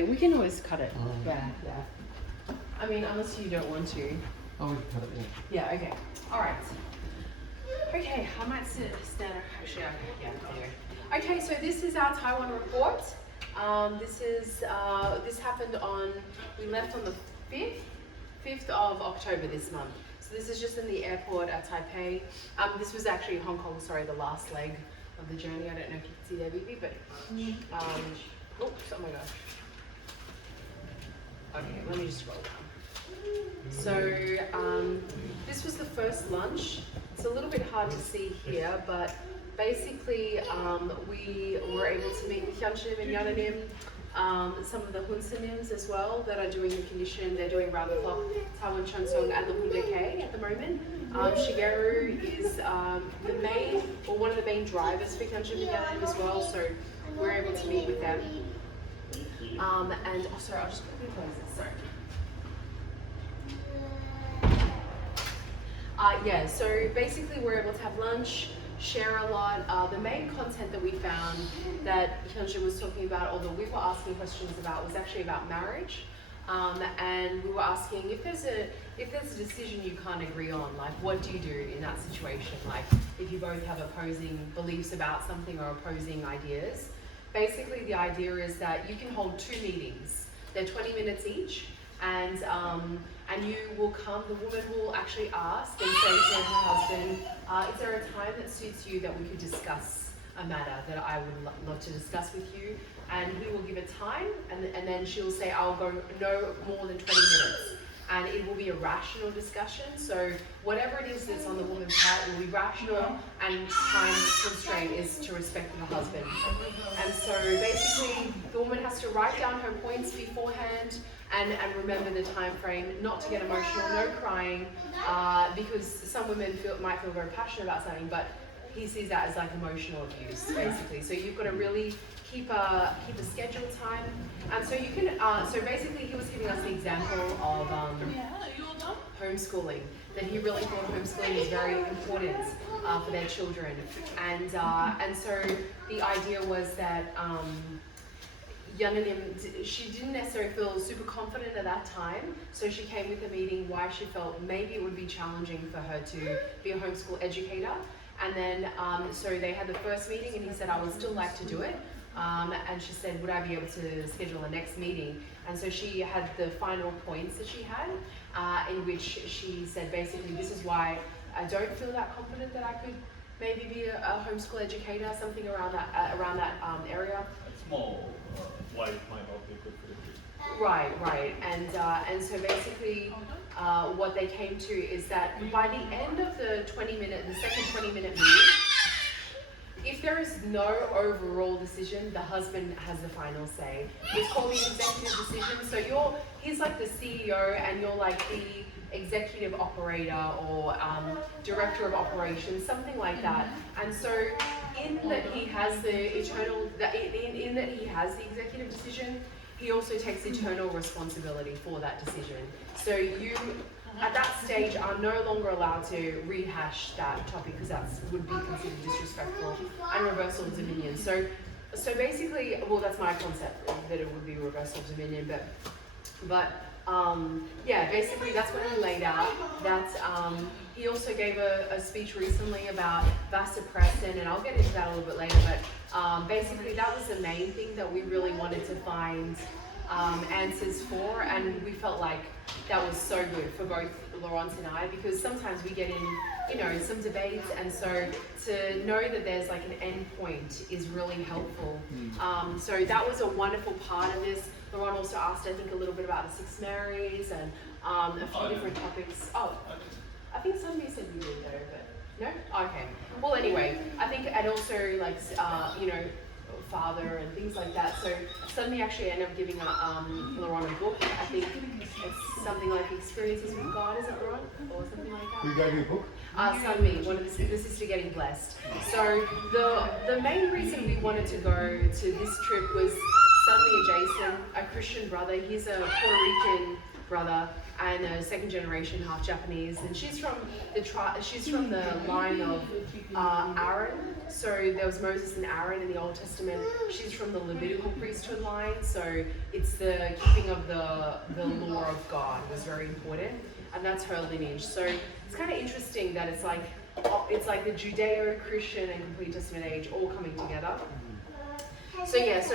okay. We can always cut it. Yeah. I mean, unless you don't want to. Oh, we can cut it, Yeah, okay. Alright. Okay, I might stand actually, yeah, anyway. Okay, so this is our Taiwan report. This happened on, we left on the 5th of October this month. So this is just in the airport at Taipei. This was actually Hong Kong, sorry, the last leg of the journey. I don't know if you can see there, Vivi, but, oops, oh my gosh. Okay, let me just scroll down. So this was the first lunch. It's a little bit hard to see here, but basically we were able to meet Hyunshim and Yananim, some of the Hunsanims as well that are doing the condition. They're doing round the clock Taiwan Chansung and the Hundake at the moment. Shigeru is the main, or one of the main drivers for Hyunshim and Yananim as well, so we're able to meet with them. And also, I'll just quickly close this, sorry. Yeah, so basically we're able to have lunch, share a lot. The main content that we found that Hyunjin was talking about, or that we were asking questions about, was actually about marriage. And we were asking if there's a decision you can't agree on, like what do you do in that situation? Like if you both have opposing beliefs about something or opposing ideas. Basically the idea is that you can hold 2 meetings. They're 20 minutes each. And you will come, the woman will actually ask and say to her husband, is there a time that suits you that we could discuss a matter that I would love to discuss with you? And we will give a time, and then she'll say, I'll go no more than 20 minutes. And it will be a rational discussion, so whatever it is that's on the woman's part will be rational, and time constraint is to respect the husband. And so basically, the woman has to write down her points beforehand, and remember the time frame, not to get emotional, no crying, because some women might feel very passionate about something, but he sees that as like emotional abuse, basically. So you've got to really keep a scheduled time. And so you can, so basically he was giving us the example of homeschooling, that he really thought homeschooling was very important for their children. And so the idea was that Yananim, she didn't necessarily feel super confident at that time, so she came with a meeting why she felt maybe it would be challenging for her to be a homeschool educator. And then, so they had the first meeting and he said, I would still like to do it. And she said, would I be able to schedule a next meeting? And so she had the final points that she had, in which she said, basically, this is why I don't feel that confident that I could maybe be a homeschool educator, something around that area. A small wife might not be good for the kids. Right. And so basically, what they came to is that by the end of the second 20-minute meeting, if there is no overall decision, the husband has the final say. It's called the executive decision. So he's like the CEO and you're like the executive operator or director of operations, something like that. And so in that he has the executive decision, he also takes eternal responsibility for that decision. So you, at that stage, are no longer allowed to rehash that topic because that would be considered disrespectful and reversal of dominion. So basically, well, that's my concept, that it would be reversal of dominion, but yeah, basically that's what he laid out. That he also gave a speech recently about vasopressin, and I'll get into that a little bit later, but basically that was the main thing that we really wanted to find answers for, and we felt like that was so good for both Laurent and I, because sometimes we get in, some debates, and so to know that there's like an end point is really helpful. So that was a wonderful part of this. Laurent also asked, I think, a little bit about the 6 Marys and a few different topics. Oh, I think Sun Mee said you did though, but no? Okay. Well, anyway, I think, and also like, father and things like that. So Sun Mee actually ended up giving Laurent a book. I think it's something like Experiences with God, is it Laurent? Or something like that. Who gave you a book? Sun Mee, one of the Sister Getting Blessed. So the main reason we wanted to go to this trip was Sun Mee and Jason, a Christian brother. He's a Puerto Rican brother, and a second generation half Japanese, and she's from the line of Aaron. So there was Moses and Aaron in the Old Testament. She's from the Levitical priesthood line, so it's the keeping of the law of God was very important, and that's her lineage. So it's kind of interesting that it's like the Judeo-Christian and Complete Testament age all coming together. So yeah, so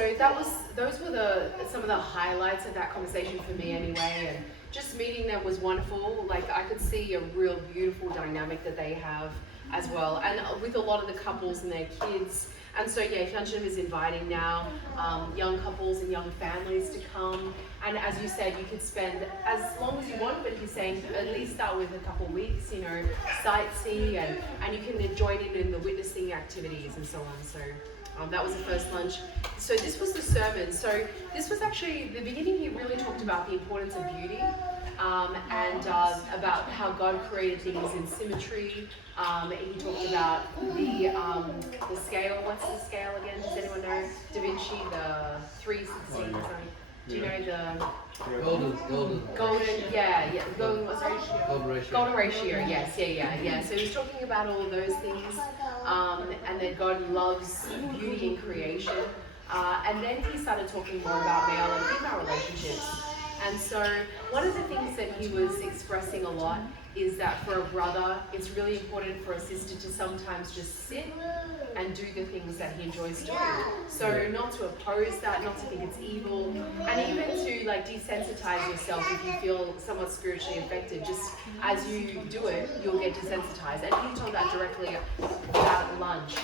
those were some of the highlights of that conversation for me anyway, and just meeting them was wonderful. Like I could see a real beautiful dynamic that they have as well, and with a lot of the couples and their kids. And so yeah, Hyunjin is inviting now young couples and young families to come. And as you said, you could spend as long as you want, but he's saying at least start with a couple weeks, sightsee, and you can join in the witnessing activities and so on. So that was the first lunch. So this was the sermon. So this was actually the beginning. He really talked about the importance of beauty and about how God created things in symmetry. He talked about the scale. What's the scale again? Does anyone know? Da Vinci, the 316. Sorry. Do you know the golden? Yeah. Golden ratio. Golden ratio. Yes. Yeah. So he's talking about all of those things, and that God loves beauty in creation. And then he started talking more about male and female relationships. And so one of the things that he was expressing a lot is that for a brother, it's really important for a sister to sometimes just sit and do the things that he enjoys doing. So not to oppose that, not to think it's evil, and even to like desensitize yourself if you feel somewhat spiritually affected. Just as you do it, you'll get desensitized. And he told that directly at lunch.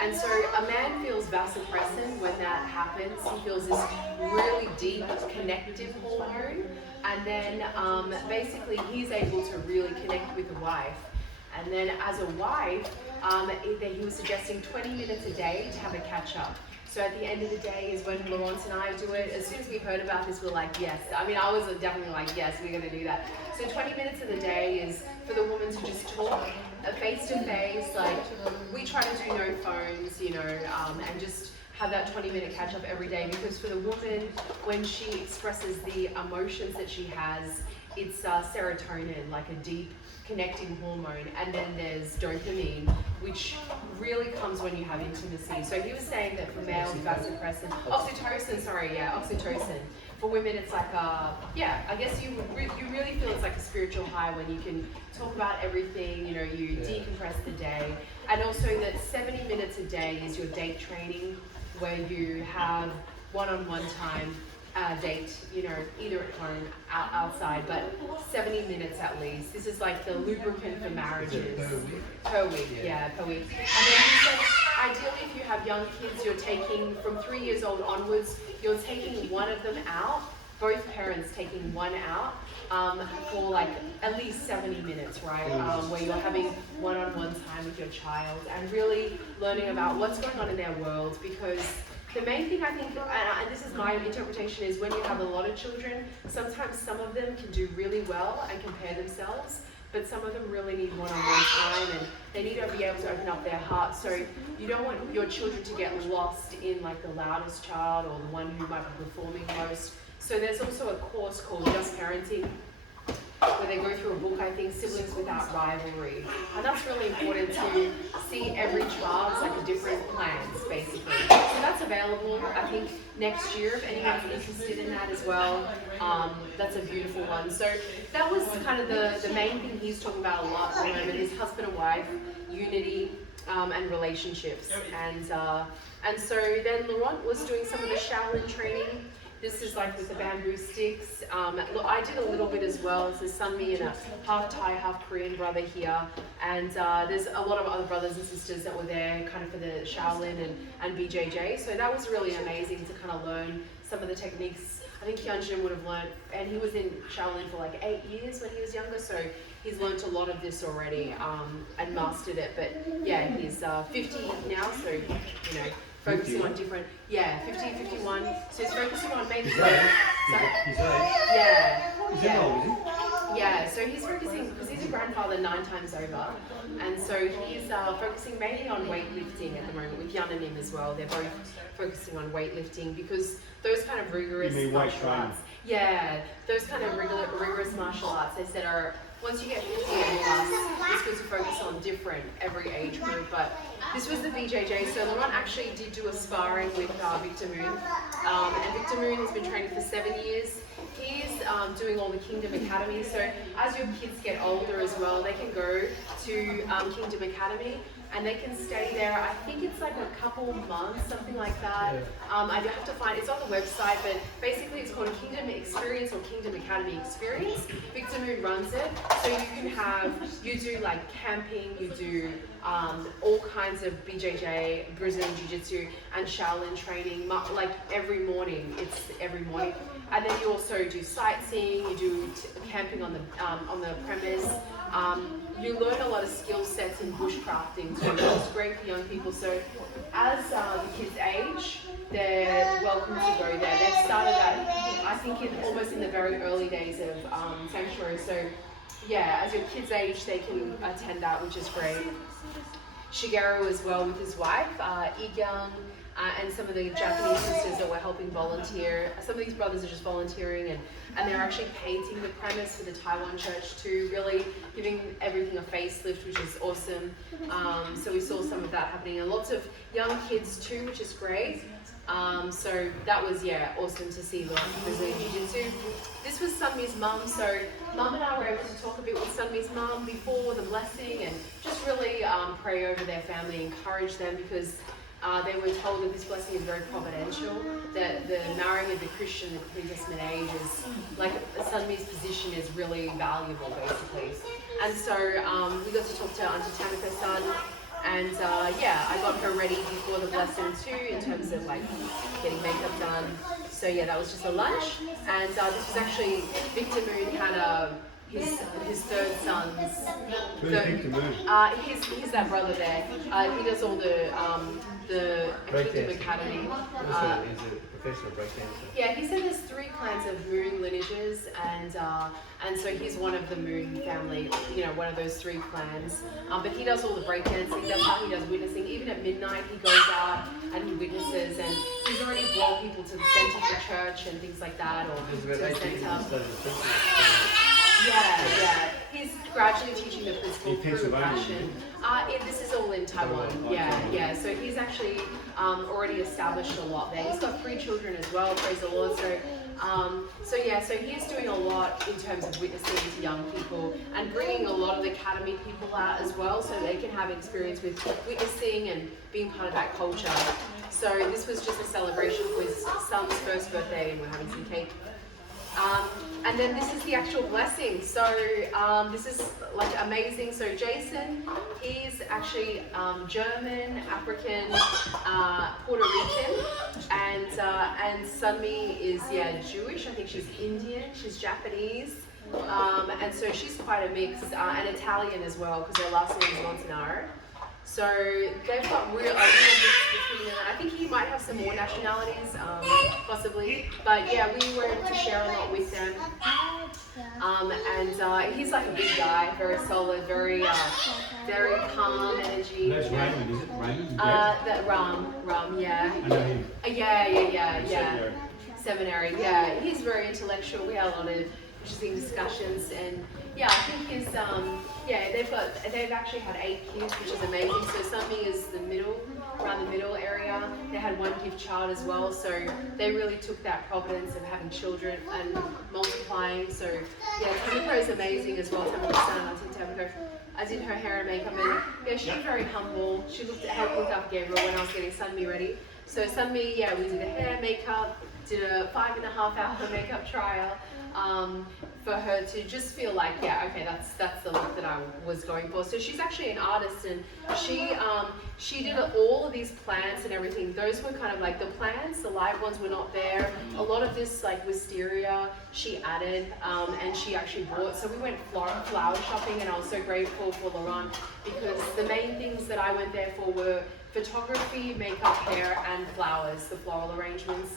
And so a man feels vasopressin when that happens. He feels this really deep connective hormone. And then basically he's able to really connect with a wife. And then as a wife, he was suggesting 20 minutes a day to have a catch up. So at the end of the day is when Laurent and I do it. As soon as we heard about this, we're like, yes. I mean, I was definitely like, yes, we're going to do that. So 20 minutes of the day is for the woman to just talk face to face. Like we try to do no phones, and just have that 20-minute catch up every day, because for the woman, when she expresses the emotions that she has, it's serotonin, like a deep connecting hormone, and then there's dopamine, which really comes when you have intimacy. So he was saying that for males, vasopressin, oxytocin. For women, it's like I guess you really feel it's like a spiritual high when you can talk about everything, you decompress the day. And also that 70 minutes a day is your date training, where you have one-on-one time, date, either at home, outside, but 70 minutes at least. This is like the lubricant for marriages. Per week. And then he said, ideally if you have young kids, you're taking, from 3 years old onwards, you're taking one of them out, both parents taking one out, for like at least 70 minutes, right? Where you're having one-on-one time with your child and really learning about what's going on in their world, because the main thing I think, and this is my interpretation, is when you have a lot of children, sometimes some of them can do really well and compare themselves, but some of them really need one-on-one time, and they need to be able to open up their heart. So you don't want your children to get lost in like the loudest child or the one who might be performing most. So there's also a course called Just Parenting, where they go through a book, I think, Siblings Without Rivalry. And that's really important to see every child as like a different plans, basically. So that's available, I think, next year, if anyone's interested in that as well. That's a beautiful one. So that was kind of the main thing he's talking about a lot at the moment, is husband and wife, unity, and relationships. And so then Laurent was doing some of the Shaolin training. This is like with the bamboo sticks. Look, I did a little bit as well. It's a Sun Mee and a half Thai, half Korean brother here. And there's a lot of other brothers and sisters that were there kind of for the Shaolin and BJJ. So that was really amazing to kind of learn some of the techniques. I think Hyunjin would have learned, and he was in Shaolin for like 8 years when he was younger. So he's learned a lot of this already and mastered it. But yeah, he's 50 now, so focusing on different, 50, 51. So he's focusing on mainly. He's old. Yeah. He's old, is he? Yeah, Yeah, so he's focusing, because he's a grandfather 9 times over, and so he's focusing mainly on weightlifting at the moment, with Yan and Nim as well. They're both focusing on weightlifting because those kind of rigorous martial arts, yeah, those kind of rigorous martial arts, they said are, once you get 50 and plus, it's good to focus on different every age group. But this was the BJJ, so Laurent actually did do a sparring with Victor Moon, and Victor Moon has been training for 7 years. He's doing all the Kingdom Academy, so as your kids get older as well, they can go to Kingdom Academy and they can stay there. I think it's like a couple months, something like that. I do have to find, it's on the website, but basically it's called Kingdom Experience or Kingdom Academy Experience. Victor Moon runs it, so you can have, you do like camping, you do all kinds of BJJ, Brazilian Jiu-Jitsu and Shaolin training, like every morning, it's every morning. And then you also do sightseeing, you do camping on the premise. You learn a lot of skill sets in bushcrafting too, which is great for young people. So as the kids age, they're welcome to go there. They've started that, I think, almost in the very early days of Sanctuary. So yeah, as your kids age, they can attend that, which is great. Shigeru as well with his wife, In Kyung, and some of the Japanese sisters that were helping volunteer. Some of these brothers are just volunteering, and they're actually painting the premise for the Taiwan church too, really giving everything a facelift, which is awesome. So we saw some of that happening, and lots of young kids too, which is great. So that was, yeah, awesome to see the Brazilian Jiu-Jitsu. This was Sun Mee's mum, so Mum and I were able to talk a bit with Sun Mee's mum before the blessing and just really pray over their family, encourage them, because they were told that this blessing is very providential, that the marrying of the Christian in the New Testament age is, like, Sun Mee's position is really valuable, basically. And so we got to talk to Auntie Tamika's son, and yeah, I got her ready before the blessing too, in terms of like getting makeup done. So yeah, that was just a lunch, and this was actually, Victor Moon had his third son's. Victor Moon? He's that brother there. He does all the Kingdom Academy. Is it professional breakdancer? Yeah, he said there's 3 kinds of Moon lineages, and so he's one of the Moon family, you know, one of those 3 clans. But he does all the breakdancing, that's how he does witnessing. Even at midnight he goes out and he witnesses, and he's already brought people to the centre of the church and things like that, or to the centre. Yeah. He's gradually teaching the principle through passion. This is all in Taiwan. Yeah. So he's actually already established a lot there. He's got 3 children as well, praise the Lord. So he's doing a lot in terms of witnessing to young people and bringing a lot of the academy people out as well, so they can have experience with witnessing and being part of that culture. So this was just a celebration for his son's first birthday, and we're having some cake. And then this is the actual blessing. So this is like amazing. So Jason, he's actually German, African, Puerto Rican, and Sun Mee is Jewish. I think she's Indian. She's Japanese, and so she's quite a mix, and Italian as well, because their last name is Montanaro. So they've got real mix between them. I think he might have some more nationalities, possibly. But yeah, we were able to share a lot with them. And he's like a big guy, very solid, very calm energy. That's Raymond, is it? Raymond? That Ram, yeah. I know him. Yeah. Seminary, yeah. He's very intellectual. We had a lot of interesting discussions, and yeah, I think his they've actually had 8 kids, which is amazing. So Sun Mee is around the middle area. They had 1 gift child as well, so they really took that providence of having children and multiplying. So yeah, Tamiko is amazing as well. Tamiko's son, I think Tamiko, I did her hair and makeup, and yeah, she's very humble. She helped look after Gabriel when I was getting Sun Mee ready. So Sun Mee, yeah, we did a hair, makeup, did a 5.5-hour makeup trial. For her to just feel like, yeah, okay, that's the look that I was going for. So she's actually an artist, and she did all of these plants and everything. Those were kind of like the plants, the live ones were not there. A lot of this like wisteria she added, and she actually bought. So we went flower shopping, and I was so grateful for Laurent, because the main things that I went there for were photography, makeup, hair, and flowers, the floral arrangements,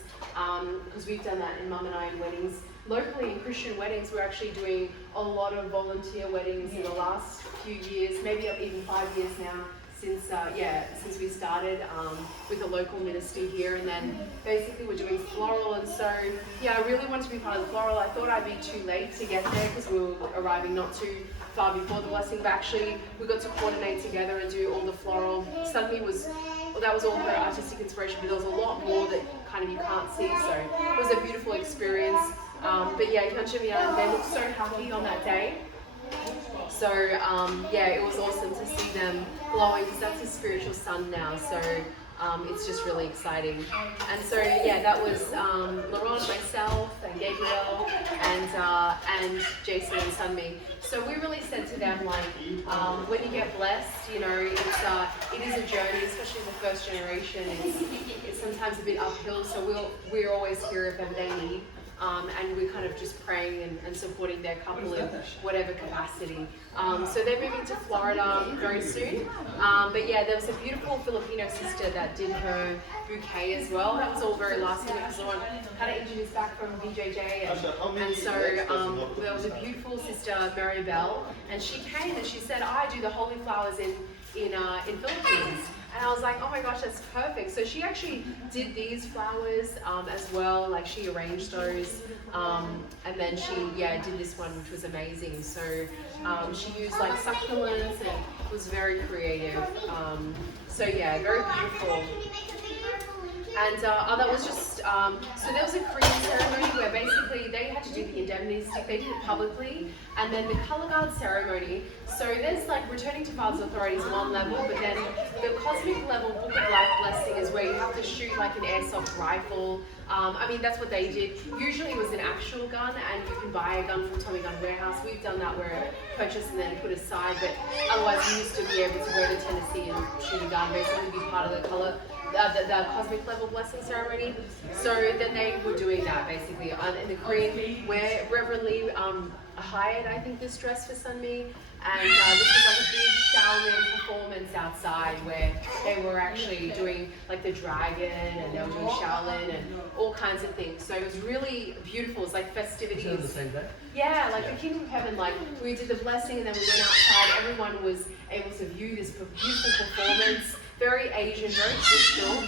because we've done that in Mum and I in weddings. locally in Christian weddings, we're actually doing a lot of volunteer weddings in the last few years, maybe even 5 years now, since we started with a local minister here. And then basically we're doing floral, and so yeah, I really wanted to be part of the floral. I thought I'd be too late to get there because we were arriving not too far before the blessing, but actually we got to coordinate together and do all the floral. Sun Mee that was all her artistic inspiration, but there was a lot more that kind of you can't see, so it was a beautiful experience. But yeah, Hyunjin, they looked so happy on that day. So yeah, it was awesome to see them glowing, because that's his spiritual son now. So it's just really exciting. And so yeah, that was Laurent, myself, and Gabriel, and Jason and Sun Mee. So we really said to them, like, when you get blessed, you know, it is a journey, especially the first generation. It's sometimes a bit uphill. So we're always here if ever they need. And we're kind of just praying and supporting their couple in whatever capacity. So they're moving to Florida very soon. But yeah, there was a beautiful Filipino sister that did her bouquet as well. That was all very last minute because Laurent had to introduce back from BJJ. And so there was a beautiful sister, Mary Bell, and she came and she said, I do the holy flowers in Philippines. And I was like, oh my gosh, that's perfect. So she actually did these flowers as well, like she arranged those. And then she, did this one, which was amazing. So she used like succulents and it was very creative. So yeah, very beautiful. And that was just, so there was a Korean ceremony where basically they had to do the indemnity stick, they did it publicly, and then the color guard ceremony. So there's like returning to Father's authority is one level, but then the cosmic level Book of Life blessing is where you have to shoot like an airsoft rifle. I mean, that's what they did. Usually it was an actual gun, and you can buy a gun from Tommy Gun Warehouse. We've done that where purchase and then put aside, but otherwise you used to be able to go to Tennessee and shoot a gun, basically be part of the cosmic level blessing ceremony. So then they were doing that basically. In the Korean, where Reverend Lee hired, I think, this dress for Sun Mee. And this was like a big Shaolin performance outside where they were actually doing like the dragon, and they were doing Shaolin and all kinds of things. So it was really beautiful. It's like festivities. Is it the same day? Yeah, like the Kingdom of Heaven, like we did the blessing and then we went outside. Everyone was able to view this beautiful performance. Very Asian, very traditional.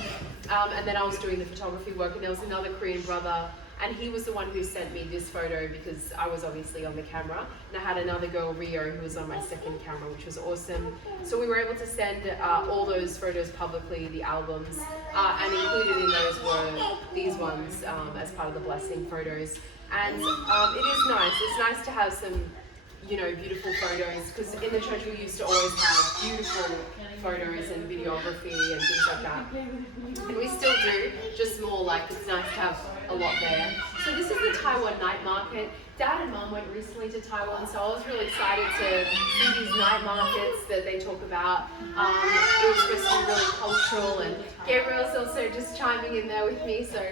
And then I was doing the photography work, and there was another Korean brother, and he was the one who sent me this photo because I was obviously on the camera. And I had another girl, Rio, who was on my second camera, which was awesome. So we were able to send all those photos publicly, the albums, and included in those were these ones as part of the blessing photos. And it is nice. It's nice to have some, you know, beautiful photos, because in the church we used to always have beautiful photos and videography and things like that. And we still do, just more like it's nice to have a lot there. So this is the Taiwan night market. Dad and Mum went recently to Taiwan, so I was really excited to see these night markets that they talk about. It was supposed to be really cultural, and Gabriel's also just chiming in there with me, so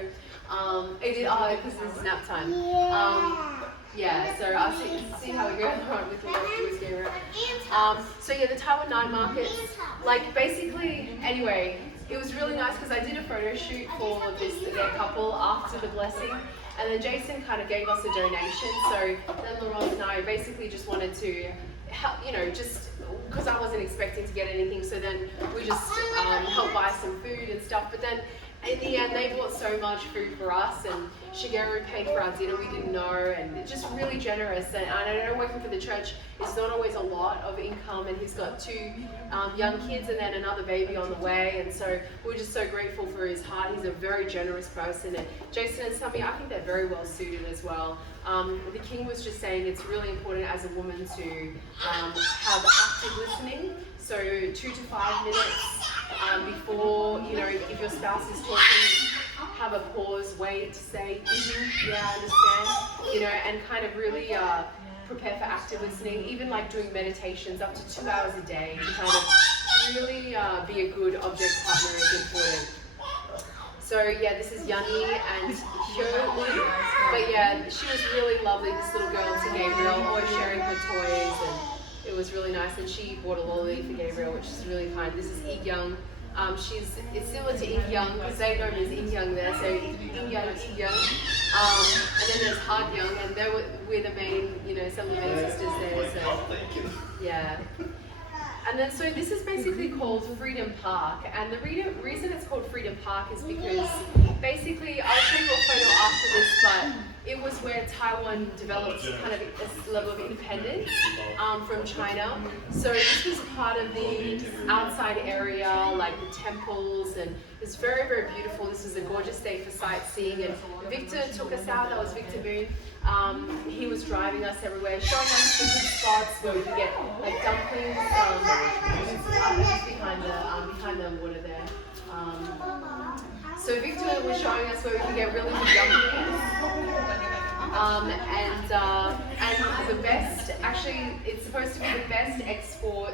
because it's nap time. Yeah, so I'll see how we go with the Gabriel. So yeah, the Taiwan night markets, like basically, anyway, it was really nice because I did a photo shoot for their couple after the blessing, and then Jason kind of gave us a donation. So then Laurent and I basically just wanted to help, you know, just because I wasn't expecting to get anything. So then we just helped buy some food and stuff. But then in the end, they bought so much food for us, and Shigeru paid for our dinner we didn't know, and just really generous. And I know working for the church is not always a lot of income, and he's got 2 young kids and then another baby on the way, and so we're just so grateful for his heart. He's a very generous person, and Jason and Sun Mee, I think they're very well suited as well. The King was just saying it's really important as a woman to have active listening, so 2 to 5 minutes before, you know, if your spouse is talking, have a pause, wait, say, yeah, I understand, you know, and kind of really prepare for active listening. Even like doing meditations up to 2 hours a day to kind of really be a good object partner is important. So yeah, this is Yanni and Hyun. But yeah, she was really lovely, this little girl, to Gabriel, always sharing her toys, and it was really nice. And she bought a lolly for Gabriel, which is really kind. This is In Kyung. It's similar to In Kyung because they know him as In Kyung there, so In Kyung, In Kyung. And then there's Han Young, and we're the main, some of the main sisters there. So yeah. And then so this is basically called Freedom Park, and the reason it's called Freedom Park is because basically I'll show you a photo after this, but it was where Taiwan developed kind of a level of independence from China. So this was part of the outside area, like the temples, and it's very, very beautiful. This was a gorgeous day for sightseeing, and Victor took us out. That was Victor Moon. He was driving us everywhere, showing us different spots where we could get like dumplings. Just behind the water there. So Victor was showing us where we could get really good dumplings. And the best, actually, it's supposed to be the best export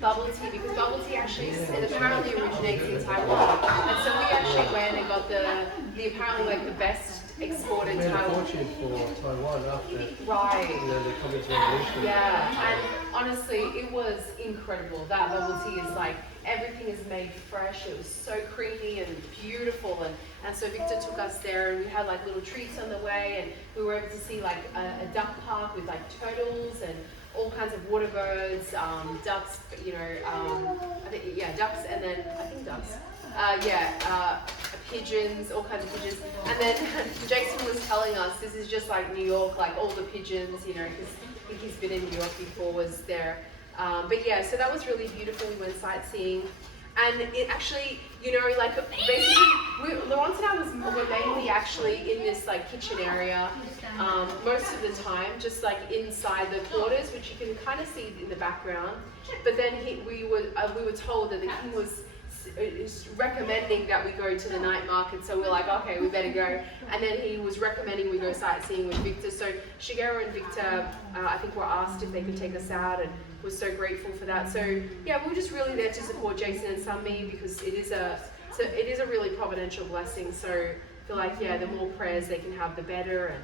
bubble tea, because bubble tea actually it apparently originates in Taiwan. And so we actually went and got the apparently like the best export in Taiwan. Fortune for Taiwan after Right. the Communist Revolution. Yeah, and honestly, it was incredible. That bubble tea is like, everything is made fresh. It was so creamy and beautiful, and so Victor took us there, and we had like little treats on the way, and we were able to see like a duck park with like turtles and all kinds of water birds, ducks, ducks, and then I think ducks. Pigeons, all kinds of pigeons. And then Jason was telling us this is just like New York, like all the pigeons, because I think he's been in New York before, was there. But yeah, so that was really beautiful. We went sightseeing. And it actually, like basically, Laurent and I were mainly actually in this like kitchen area most of the time, just like inside the quarters, which you can kind of see in the background. But then we were told that the king was recommending that we go to the night market, so we're like, okay, we better go. And then he was recommending we go sightseeing with Victor. So Shigeru and Victor, I think, were asked if they could take us out, and was so grateful for that. So yeah, we were just really there to support Jason and Sun Mee, because it is a really providential blessing. So I feel like, yeah, the more prayers they can have, the better. And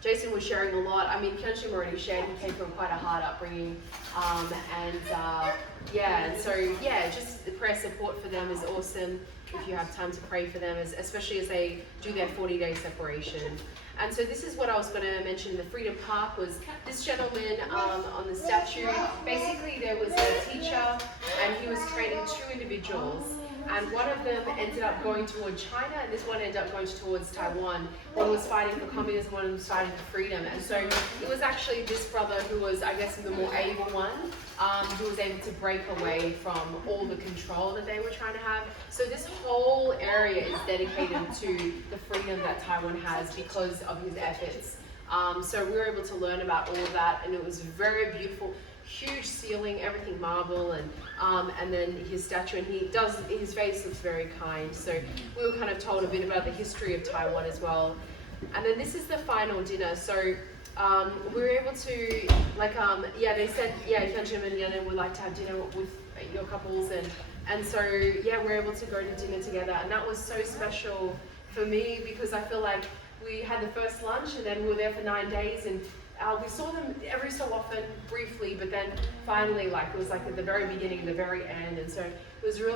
Jason was sharing a lot. I mean, Kyung already shared, he came from quite a hard upbringing. And so just the prayer support for them is awesome if you have time to pray for them, especially as they do their 40-day separation. And so this is what I was going to mention in the Freedom Park, was this gentleman on the statue. Basically, there was a teacher, and he was training two individuals. And one of them ended up going toward China, and this one ended up going towards Taiwan. One was fighting for communism, one was fighting for freedom. And so it was actually this brother who was, I guess, the more able one, who was able to break away from all the control that they were trying to have. So this whole area is dedicated to the freedom that Taiwan has because of his efforts. So we were able to learn about all of that, and it was very beautiful. Huge ceiling, everything marble, and then his statue, and his face looks very kind. So we were kind of told a bit about the history of Taiwan as well. And then this is the final dinner. So we were able to, they said, Hyunjin and Yenin would like to have dinner with your couples, and so we're able to go to dinner together, and that was so special for me, because I feel like we had the first lunch, and then we were there for 9 days, and we saw them every so often, briefly, but then finally, it was like at the very beginning, the very end, and so it was really